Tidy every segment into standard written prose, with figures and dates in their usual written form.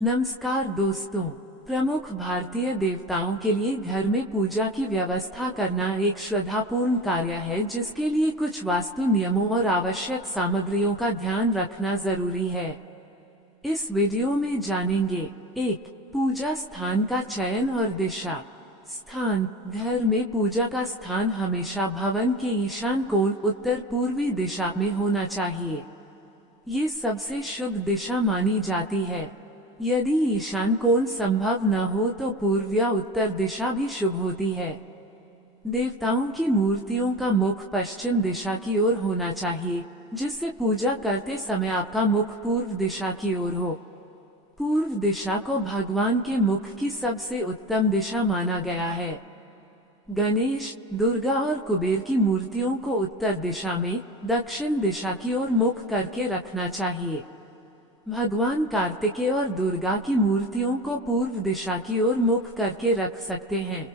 नमस्कार दोस्तों। प्रमुख भारतीय देवताओं के लिए घर में पूजा की व्यवस्था करना एक श्रद्धापूर्ण कार्य है, जिसके लिए कुछ वास्तु नियमों और आवश्यक सामग्रियों का ध्यान रखना जरूरी है। इस वीडियो में जानेंगे। 1. पूजा स्थान का चयन और दिशा। स्थान। घर में पूजा का स्थान हमेशा भवन के ईशान कोण उत्तर पूर्वी दिशा में होना चाहिए। ये सबसे शुभ दिशा मानी जाती है। यदि ईशान कोण संभव न हो तो पूर्व या उत्तर दिशा भी शुभ होती है। देवताओं की मूर्तियों का मुख पश्चिम दिशा की ओर होना चाहिए, जिससे पूजा करते समय आपका मुख पूर्व दिशा की ओर हो। पूर्व दिशा को भगवान के मुख की सबसे उत्तम दिशा माना गया है। गणेश, दुर्गा और कुबेर की मूर्तियों को उत्तर दिशा में दक्षिण दिशा की ओर मुख करके रखना चाहिए। भगवान कार्तिकेय और दुर्गा की मूर्तियों को पूर्व दिशा की ओर मुख करके रख सकते हैं।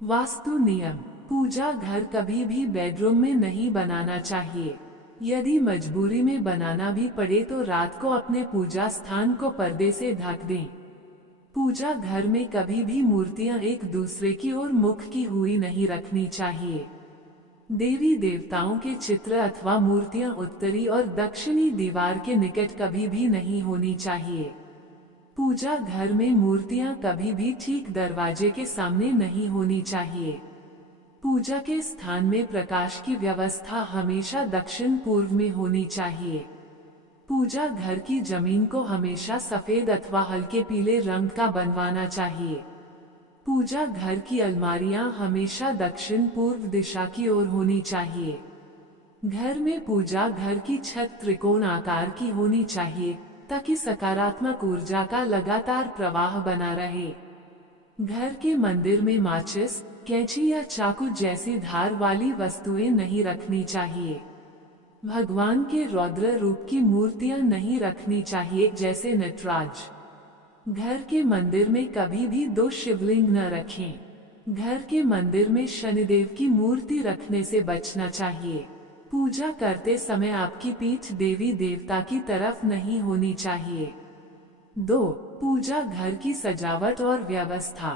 वास्तु नियम। पूजा घर कभी भी बेडरूम में नहीं बनाना चाहिए। यदि मजबूरी में बनाना भी पड़े तो रात को अपने पूजा स्थान को पर्दे से ढक दें। पूजा घर में कभी भी मूर्तियां एक दूसरे की ओर मुख की हुई नहीं रखनी चाहिए। देवी देवताओं के चित्र अथवा मूर्तियां उत्तरी और दक्षिणी दीवार के निकट कभी भी नहीं होनी चाहिए। पूजा घर में मूर्तियां कभी भी ठीक दरवाजे के सामने नहीं होनी चाहिए। पूजा के स्थान में प्रकाश की व्यवस्था हमेशा दक्षिण पूर्व में होनी चाहिए। पूजा घर की जमीन को हमेशा सफेद अथवा हल्के पीले रंग का बनवाना चाहिए। पूजा घर की अलमारियां हमेशा दक्षिण पूर्व दिशा की ओर होनी चाहिए। घर में पूजा घर की छत त्रिकोण आकार की होनी चाहिए, ताकि सकारात्मक ऊर्जा का लगातार प्रवाह बना रहे। घर के मंदिर में माचिस, कैंची या चाकू जैसी धार वाली वस्तुएं नहीं रखनी चाहिए। भगवान के रौद्र रूप की मूर्तियां नहीं रखनी चाहिए, जैसे नटराज। घर के मंदिर में कभी भी 2 शिवलिंग न रखें। घर के मंदिर में शनिदेव की मूर्ति रखने से बचना चाहिए। पूजा करते समय आपकी पीठ देवी देवता की तरफ नहीं होनी चाहिए। 2. पूजा घर की सजावट और व्यवस्था।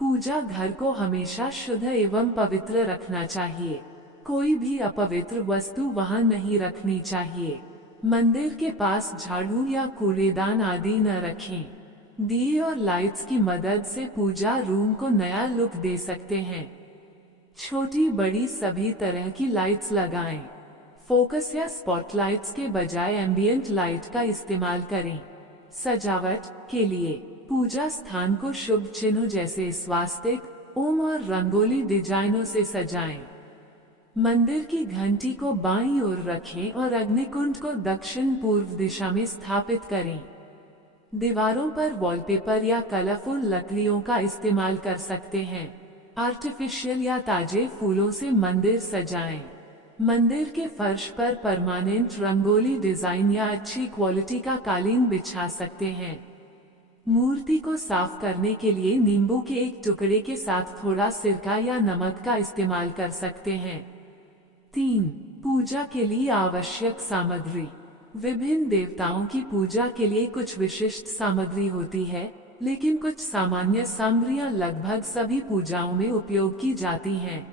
पूजा घर को हमेशा शुद्ध एवं पवित्र रखना चाहिए। कोई भी अपवित्र वस्तु वहां नहीं रखनी चाहिए। मंदिर के पास झाड़ू या कूड़ेदान आदि न रखें। दिए और लाइट्स की मदद से पूजा रूम को नया लुक दे सकते हैं। छोटी बड़ी सभी तरह की लाइट्स लगाएं। फोकस या स्पॉटलाइट्स के बजाय एम्बियंट लाइट का इस्तेमाल करें। सजावट के लिए पूजा स्थान को शुभ चिन्हों जैसे स्वास्तिक, ओम और रंगोली डिजाइनों से सजाएं। मंदिर की घंटी को बाईं ओर रखें और अग्निकुंड को दक्षिण पूर्व दिशा में स्थापित करें। दीवारों पर वॉलपेपर या कलरफुल लकड़ियों का इस्तेमाल कर सकते हैं। आर्टिफिशियल या ताजे फूलों से मंदिर सजाएं। मंदिर के फर्श पर परमानेंट रंगोली डिजाइन या अच्छी क्वालिटी का कालीन बिछा सकते हैं। मूर्ति को साफ करने के लिए नींबू के एक टुकड़े के साथ थोड़ा सिरका या नमक का इस्तेमाल कर सकते हैं। 3. पूजा के लिए आवश्यक सामग्री। विभिन्न देवताओं की पूजा के लिए कुछ विशिष्ट सामग्री होती है, लेकिन कुछ सामान्य सामग्रियां लगभग सभी पूजाओं में उपयोग की जाती हैं।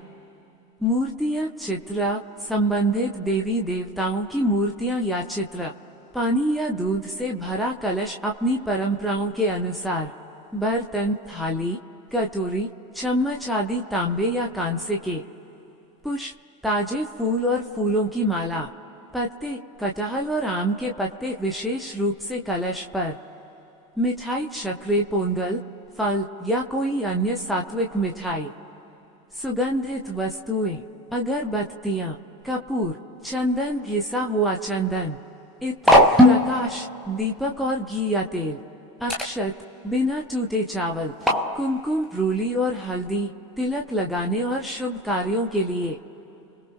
मूर्तियां, चित्र, संबंधित देवी देवताओं की मूर्तियां या चित्र, पानी या दूध से भरा कलश अपनी परंपराओं के अनुसार, बर्तन, थाली, कटोरी, चम्मच आदि तांबे या कांसे के, पुष्प, ताजे फूल और फूलों की माला, पत्ते, कटहल और आम के पत्ते विशेष रूप से कलश पर, मिठाई, शक्करे, पोंगल, फल या कोई अन्य सात्विक मिठाई, सुगंधित वस्तुएं, अगरबत्तियां, कपूर, चंदन, घिसा हुआ चंदन, इत्र, प्रकाश, दीपक और घी या तेल, अक्षत, बिना टूटे चावल, कुमकुम, रूली और हल्दी, तिलक लगाने और शुभ कार्यों के लिए,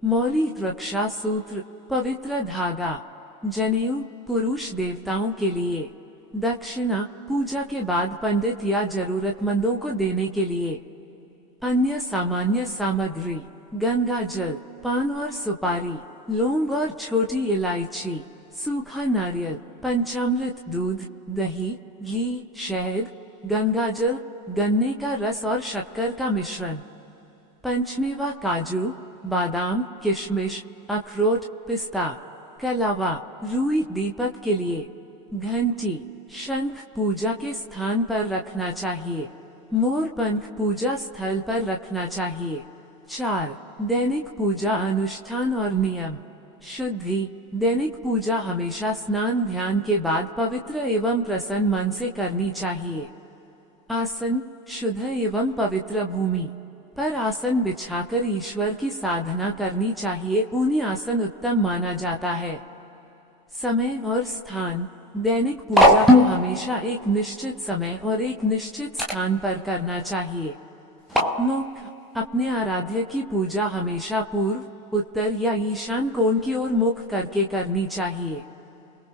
मौली, रक्षा सूत्र, पवित्र धागा, जनेऊ, पुरुष देवताओं के लिए, दक्षिणा, पूजा के बाद पंडित या जरूरतमंदों को देने के लिए। अन्य सामान्य सामग्री, गंगा जल, पान और सुपारी, लौंग और छोटी इलायची, सूखा नारियल, पंचामृत, दूध, दही, घी, शहद, गंगाजल, गन्ने का रस और शक्कर का मिश्रण। पंचमेवा काजू, बादाम, किशमिश, अखरोट, पिस्ता। कलावा, रुई दीपक के लिए। घंटी, शंख पूजा के स्थान पर रखना चाहिए। मोर पंख पूजा स्थल पर रखना चाहिए। 4. दैनिक पूजा अनुष्ठान और नियम। शुद्धि, दैनिक पूजा हमेशा स्नान ध्यान के बाद पवित्र एवं प्रसन्न मन से करनी चाहिए। आसन, शुद्ध एवं पवित्र भूमि पर आसन बिछाकर ईश्वर की साधना करनी चाहिए, उन्हीं आसन उत्तम माना जाता है। समय और स्थान, दैनिक पूजा को हमेशा एक निश्चित समय और एक निश्चित स्थान पर करना चाहिए। मुख, अपने आराध्य की पूजा हमेशा पूर्व, उत्तर या ईशान कोण की ओर मुख करके करनी चाहिए।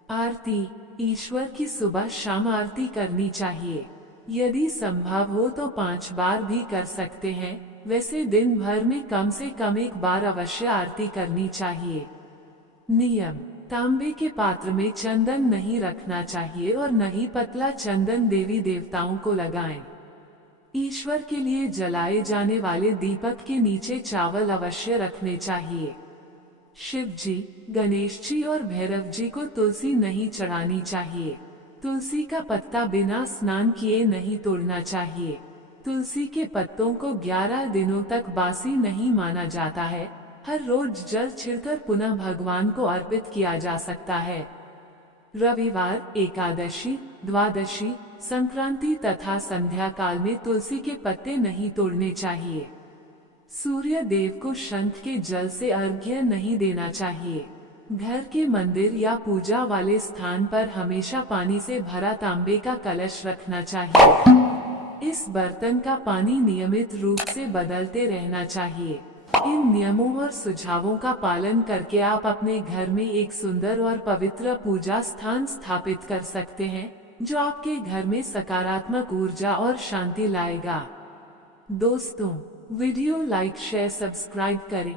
आरती, ईश्वर की सुबह शाम आरती करनी चाहिए। यदि संभव हो तो 5 बार भी कर सकते हैं, वैसे दिन भर में कम से कम 1 बार अवश्य आरती करनी चाहिए। नियम, तांबे के पात्र में चंदन नहीं रखना चाहिए और न ही पतला चंदन देवी देवताओं को लगाएं। ईश्वर के लिए जलाए जाने वाले दीपक के नीचे चावल अवश्य रखने चाहिए। शिव जी, गणेश जी और भैरव जी को तुलसी नहीं चढ़ानी चाहिए। तुलसी का पत्ता बिना स्नान किए नहीं तोड़ना चाहिए। तुलसी के पत्तों को 11 दिनों तक बासी नहीं माना जाता है। हर रोज जल छिड़कर पुनः भगवान को अर्पित किया जा सकता है। रविवार, एकादशी, द्वादशी, संक्रांति तथा संध्या काल में तुलसी के पत्ते नहीं तोड़ने चाहिए। सूर्य देव को शंख के जल से अर्घ्य नहीं देना चाहिए। घर के मंदिर या पूजा वाले स्थान पर हमेशा पानी से भरा तांबे का कलश रखना चाहिए। इस बर्तन का पानी नियमित रूप से बदलते रहना चाहिए। इन नियमों और सुझावों का पालन करके आप अपने घर में एक सुंदर और पवित्र पूजा स्थान स्थापित कर सकते हैं, जो आपके घर में सकारात्मक ऊर्जा और शांति लाएगा। दोस्तों, वीडियो लाइक शेयर सब्सक्राइब करें।